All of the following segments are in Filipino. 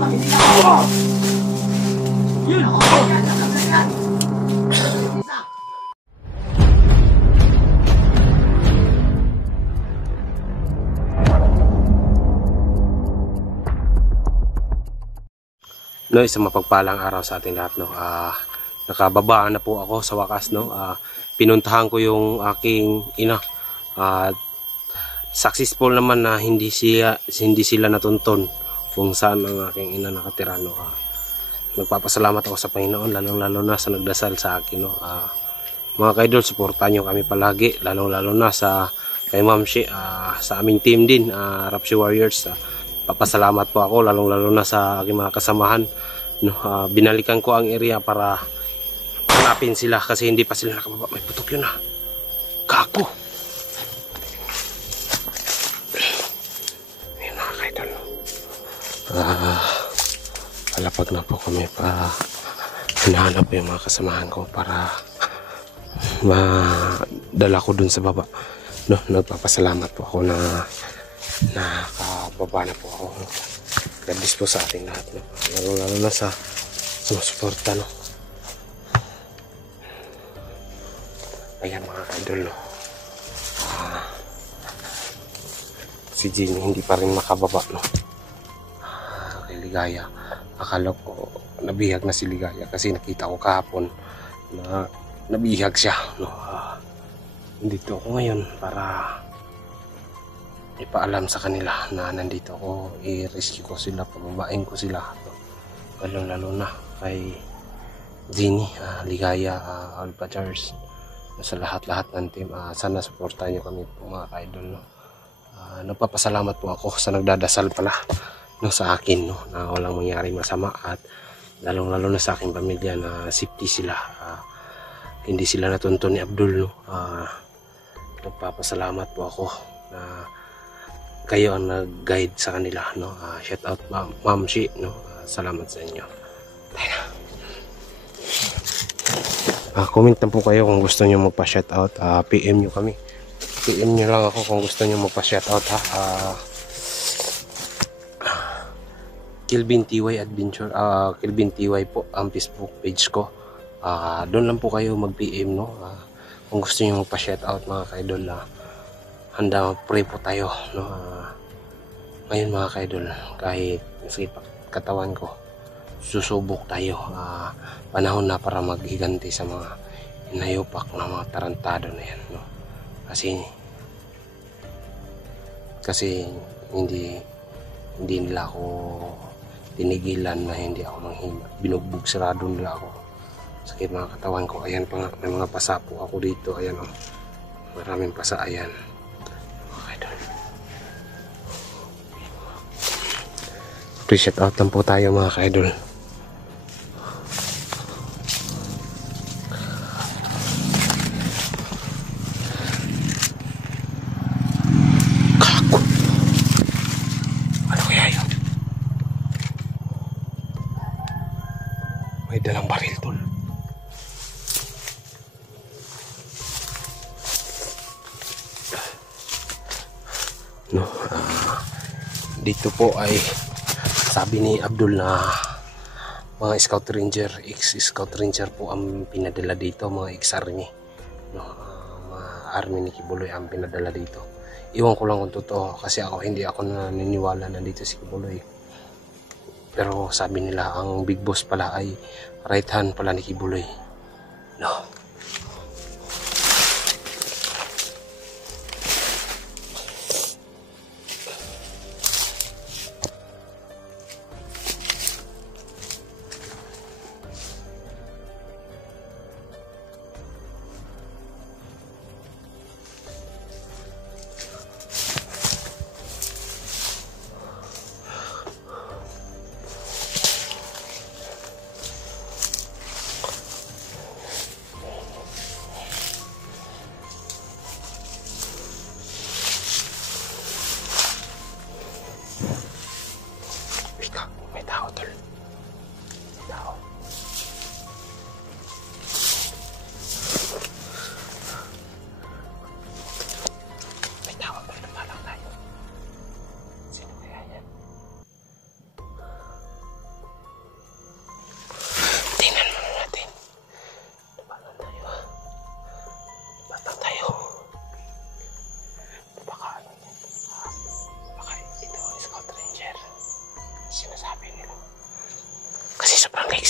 No, isang mapagpalang araw sa ating lahat, no. Nakababaan na po ako sa wakas, no. Pinuntahan ko yung aking ina. Successful naman na hindi sila natuntun kung saan ang aking ina nakatira, no. Nagpapasalamat ako sa Panginoon, lalong-lalo na sa nagdasal sa akin, no. Mga kaidol, suportahan nyo kami palagi, lalong-lalo na sa kay Ma'am Shi, sa aming team din, Rapsi Warriors. Papasalamat po ako, lalong-lalo na sa aking mga kasamahan, no. Binalikan ko ang area para hanapin sila kasi hindi pa sila nakababa. May putok yun, Gago. Ayun, mga kaidol, no. Palapag na po kami para hinahanap yung mga kasamahan ko para madala ko dun sa baba, no. Nagpapasalamat po ako na nakababa na po ako, no. God bless po sa ating lahat, no. Lalo na sa sumusuporta, no. Ayan, mga idol, no. Si Jenny hindi pa rin makababa, no. Kay Ligaya, akala ko nabihag na si Ligaya kasi nakita ko kahapon na nabihag siya, no. Nandito ako ngayon para ipaalam sa kanila na nandito ako, i-rescue ko sila, pababain ko sila, no. Lalo na kay Jenny, Ligaya, Alpha Charles, sa lahat-lahat ng team. Sana supportahan nyo kami po, mga idol, no. Nagpapasalamat po ako sa nagdadasal pala, no, sa akin, no, na walang mangyari masama at lalong-lalo na sa aking pamilya na safety sila, hindi sila natuntun ni Abdul, no. Nagpapasalamat po ako na kayo ang nag-guide sa kanila, no. Shout out Ma'am Shi, no. Salamat sa inyo. Comment lang po kayo kung gusto nyo magpa-shout out. PM nyo kami. PM nyo lang ako kung gusto nyo magpa-shout out, Kelvin TY Adventure, Kelvin TY po ang Facebook page ko. Doon lang po kayo mag-PM, no. Kung gusto nyo magpa-shout out, mga kaidol, handa pray po tayo, no. Ngayon, mga kaidol, kahit katawan ko, susubok tayo. Panahon na para maghiganti sa mga inayopak na mga tarantado na yan, no. Kasi hindi nila ako tinigilan na hindi ako manghina. Binugbog, sarado nila ako. Sakit mga katawan ko. Ayan pa nga, may mga pasa po ako dito. Ayan, maraming pasa. Ayan. Appreciate out lang po tayo, mga ka-idol. Ano kaya yun? May dalang baril, tol. No, dito po ay sabi ni Abdul na mga scout ranger, ex-scout ranger po ang pinadala dito, mga ex-army, no, mga army ni Kibuloy ang pinadala dito. Iwan ko lang kung totoo kasi hindi ako naniniwala na dito si Kibuloy. Pero sabi nila ang big boss pala ay right hand pala ni Kibuloy, no.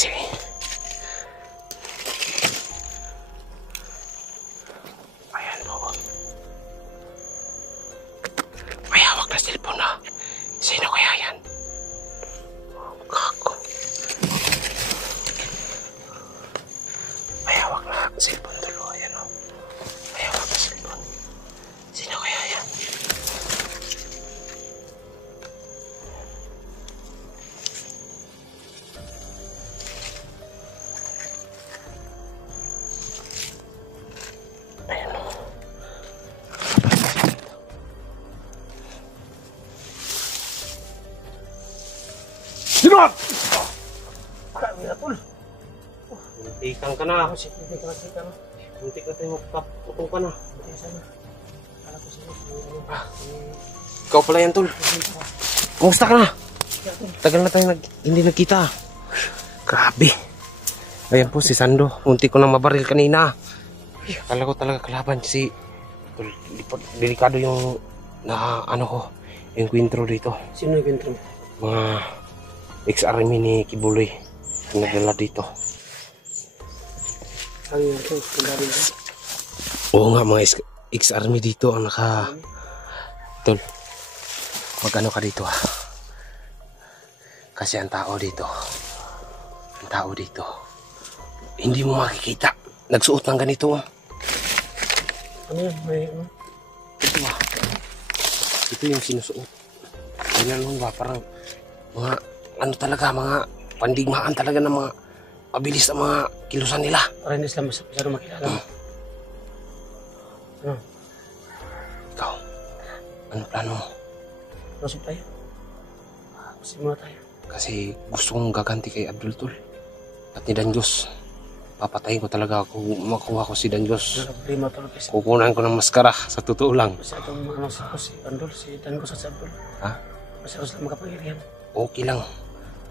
Sige. Ayan po. May hawak na cellphone na. Sino kaya yan? Kako. May hawak na cellphone tulo. Ayan o. May hawak na cellphone. Sino kaya yan? Ayan o. Sinot! Kami na tol. Muntikan ka na. Muntik ka tayo magpaputong ka na. Ikaw pala yan tol. Kumusta ka na? Tagal na tayo hindi nagkita. Grabe. Ayan po si Sando. Muntik ko nang mabaril kanina. Akala ko talaga kalaban si tol. Delikado yung ano ko. Yung kwentro dito. Sino yung kwentro? Mga ex-army ni Kibuloy ang nadala dito. Ang yun ito, kundari ba? Oo nga, mga ex-army dito ang naka... Tol, mag-ano ka dito ha? Kasi ang tao dito, hindi mo makikita. Nagsuot ng ganito. Ano yan? May ano? Ito ha. Ito yung sinusuot. Ganyan mo ba? Parang mga ano talaga, mga pandigmaan talaga ng mga mabilis na mga kilusan nila. Para hindi sila masyado makilala. Ano? Ikaw, ano plano mo? Masok tayo. Simula tayo. Kasi gusto kong gaganti kay Abdul Tol. At ni Danyos. Papatayin ko talaga kung makuha ko si Danyos. Problema talaga kasi. Kukunan ko ng maskara, sa totoo lang. Masyadong ano si Andol, si Dangos at si Abdul. Ha? Masyado sila makapangyarihan. Okay lang.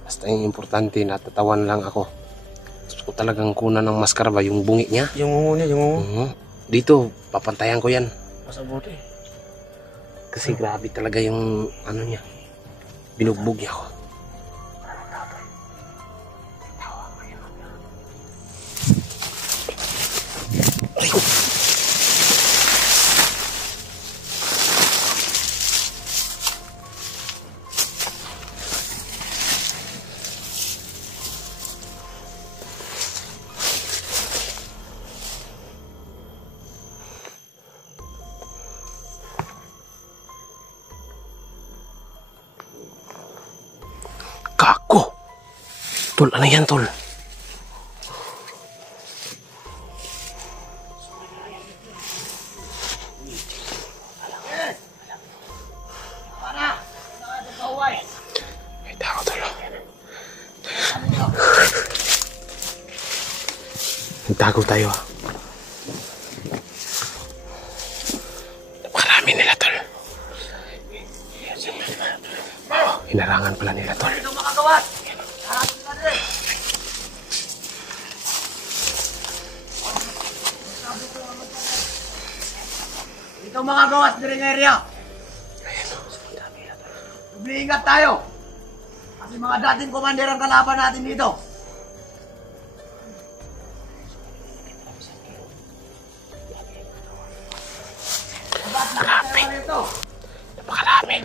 Basta yung importante, natatawan lang ako. Gusto ko talagang kunan ng maskara ba, yung bungi niya. Yung ungo niya, yung ungo. Dito, papantayan ko yan. Masabuti. Kasi grabe talaga yung ano niya. Binugbog niya ako. Ay, Kako! Tol, ano yan, tol? May tao, tol. Nagtago tayo. Napakarami nila, tol. Hinarangan pala nila, tol. Ito mga gawas din ng area. Mag-iingat tayo. Kasi mga dating commander ang kalaban natin dito. Grabe. Napakarami.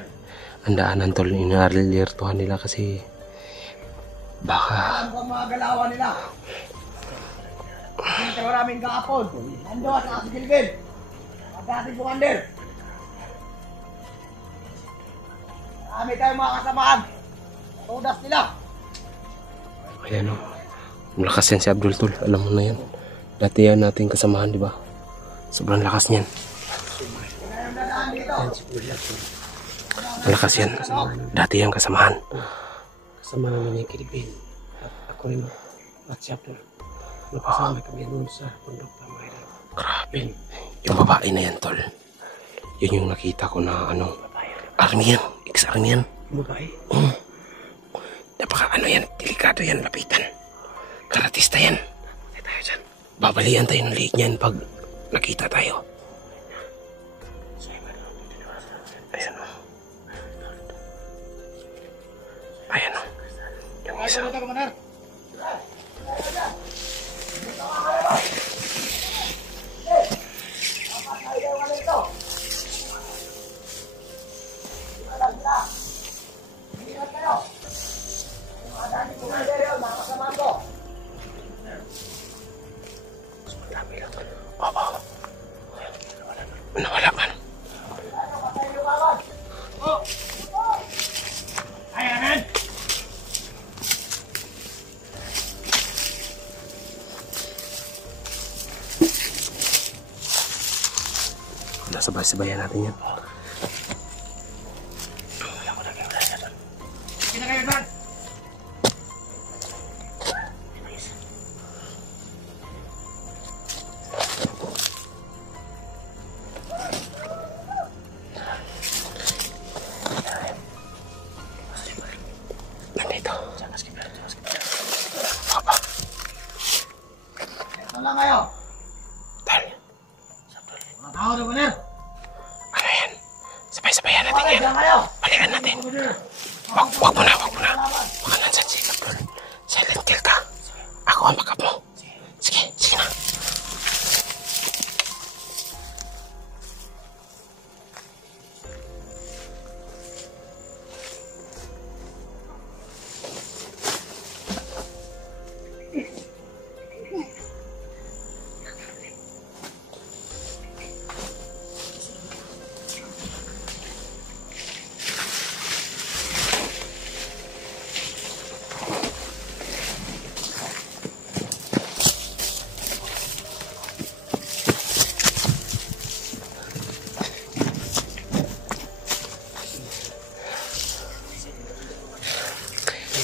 Ang daanan, tol. Inalertuhan nila kasi baka... Alam ko ang mga galawan nila. Dito maraming kaapon. Nando at si Gilgil. Mga dating commander. Marami tayong mga kasamaan. Tudas nila. Ayan o. Malakas yan si Abdul, tol. Alam mo na yan. Dati yan nating kasamahan, di ba? Sobrang lakas niyan. Ngayong dadaan dito. Malakas yan. Dati yan kasamahan. Kasama namin yung Kilipin. At ako rin at si Abdul. Magkasama kami noon sa bundok ng mga ito. Grabe. Yung babae na yan, tol. Yun yung nakita ko na ano. Army yan. Ex-army yan. Yung babae? Napaka ano yan. Delikado yan. Lapitan. Karatista yan. Tayo dyan. Babalian tayo ng liit niyan pag nakita tayo. Ayan o. Ayan o. Yung isa. Commander. Sabay-sabayan natin yan. Kita kayo doon. Nandito. Ito lang kayo. Tal, Mga tao na ba na? ano yan? Sabay-sabayan natin Okay, yan. dyan kayo. Balikan natin. Wag mo na. Baka nandyan si Kaptol. Silent kill ka. Ako ang backup mo. Sige na.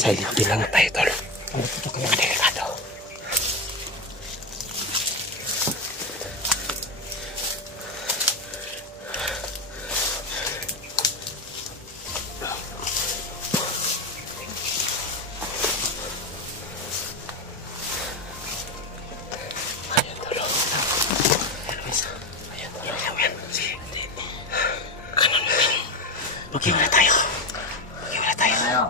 Silent kill lang na tayo, tol. Delikado. Ayan, tol. Ayan, tol. Ayan. Sige. Kanan mo din. Mag-iwala tayo.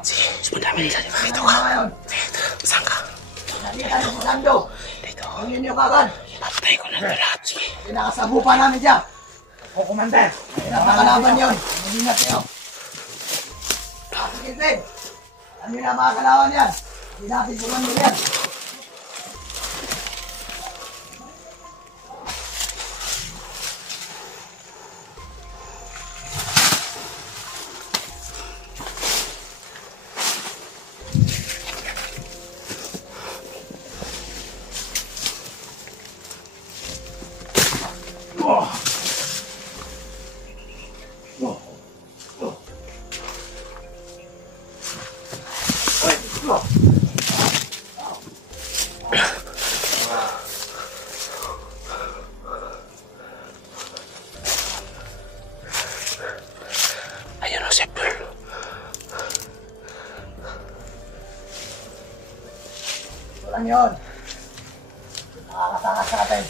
Sige. Sumandami nila. Dito ka. Saan ka? Nandito tayo sa Sando. Dito. Ang inyo kagad. Papatay ko na lahat. Sige. Pinakasabupan namin dyan. O, Commander. Pinapakalaban yun. Magingat kayo. Sige, Ted. Ano yung napakalaban yan? Hindi natin sulan mo yan. Ayan o, Septol. Walang yun. Nakakasakas sa atin.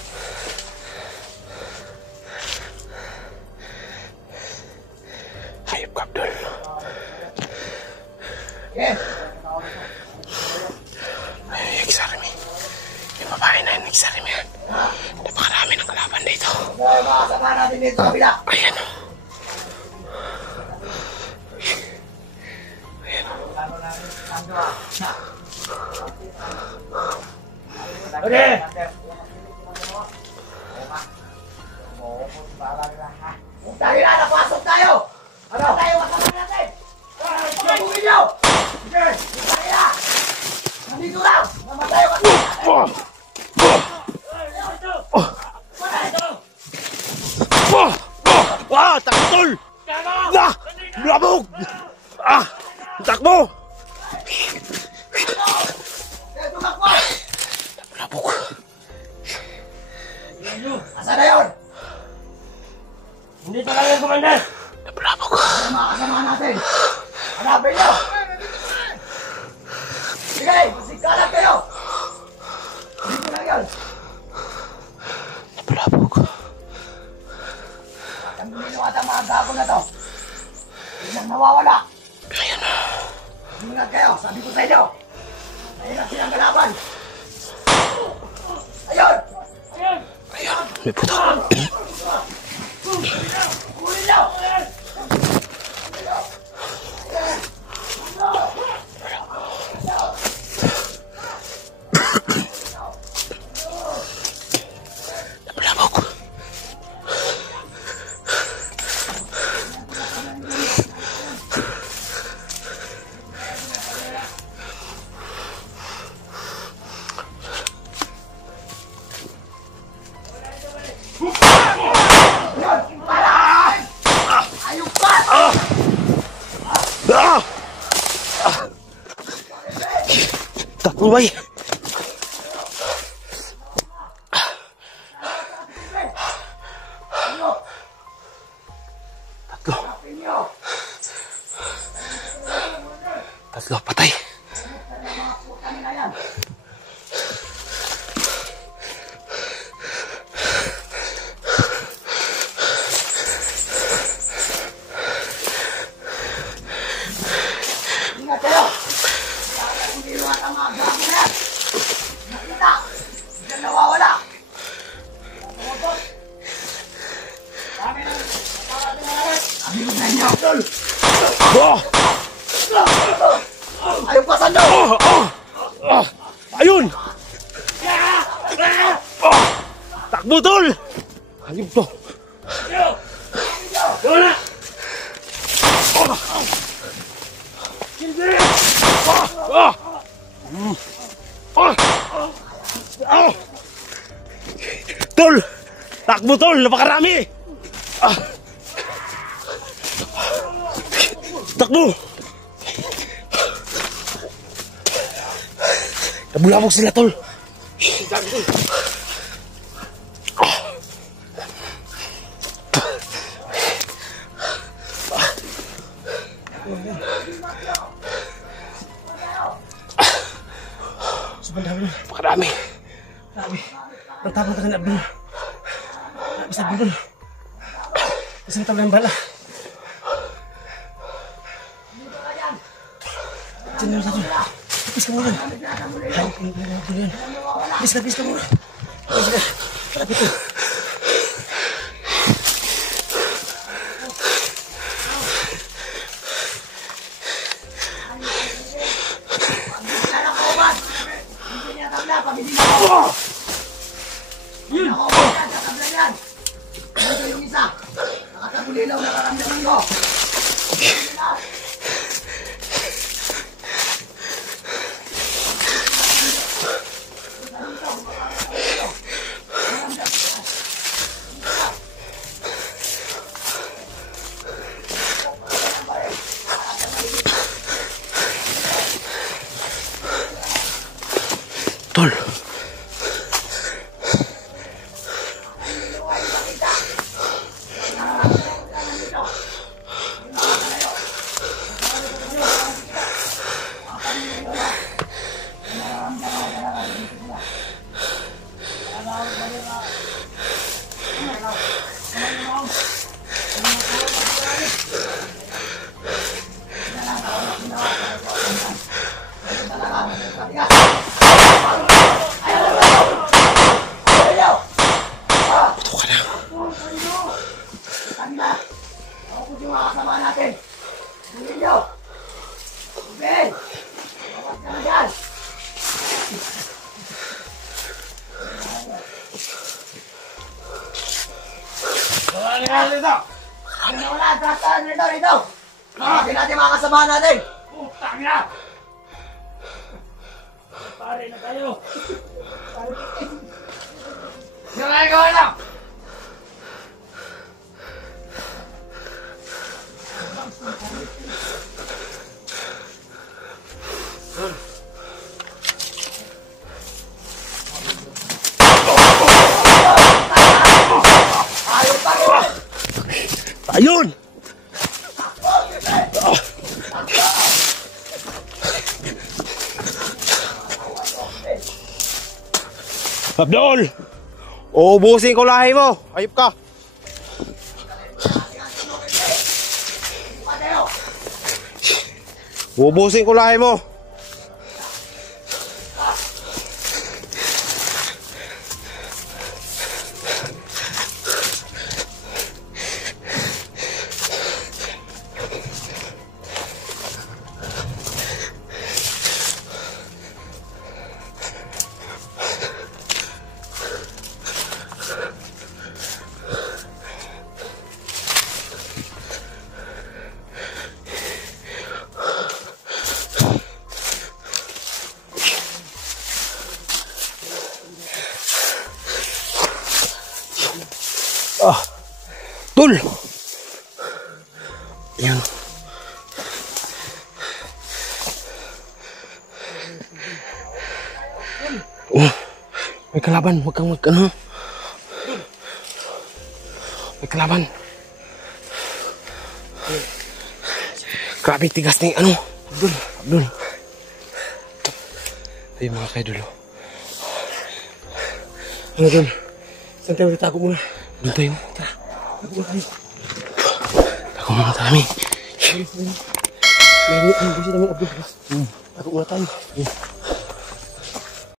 Hayop ka, Abdul. Yes. Ayun, yung Xarimi. Yung babae na yun, Xarimi yan. Napakarami ng kalaban dito. Kaya makasama natin dito sa kabila. Ayan o. Ode! Dahil na, napasok tayo! Ano? Tayo, kasama natin! Pagkabuhin nyo! Sige! Dahil na! Nandito lang! Namatay ako! Takbo, tol! Labog! Takbo! Tumakbo! Labog. Asa na yun? Hindi talaga yung Commander. Labog. Ano makasama natin? Hanapin nyo! Sige! Masigkalat kayo! Dito lang yun! Labog. Tanggulin nyo at ang mga gago na to! Hindi lang nawawala! Ayan o. Ingat kayo! Sabi ko sa inyo! Mahirap silang kalaban! Ayun! Ayan, may putok. Kunin nyo! Labog. Yun! Para! Ah! Takbo bay. Tatlo, patay. Ingat kayo! Hindi naman ang mga gago na yan! Nakita! Diyan nawawala! Tumutol! Dami na! Naparating na natin! Abigod na inyo! Ayaw pasan daw! Ayun! Takbo, tol! Ayun to. Wala! Tol! Takbo, tol! Napakarami! Takbo! Nabulabog sila, tol! Sobrang dami nun. Napakarami! Dami. Ang tapang ka na Abdul. Basta Abdul. Isang tabla yung bala. Diyan na Abdul. Ipis ka muna. Hayop ka muna Abdul yan. Ipis ka muna. Ipis ka. Malapit na. Nakatabulilaw na karamdaman ko. Tol! Rito! Bakit natin mga kasama natin? Putang na! Pare na tayo! Gawin lang! Ayun! Abdul! Uubusin ko lahi mo! Ayop ka! Uubusin ko lahi mo! Tol! Yan. May kalaban, huwag kang ano. May kalaban. Grabe, tigas ni ano. Abdul. Ayun mga kaidol. Ano doon? Saan tayo tago muna? Doon tayo. Tara, tago muna tayo. Tago muna tayo. May busi namin Abdul. Tago muna tayo.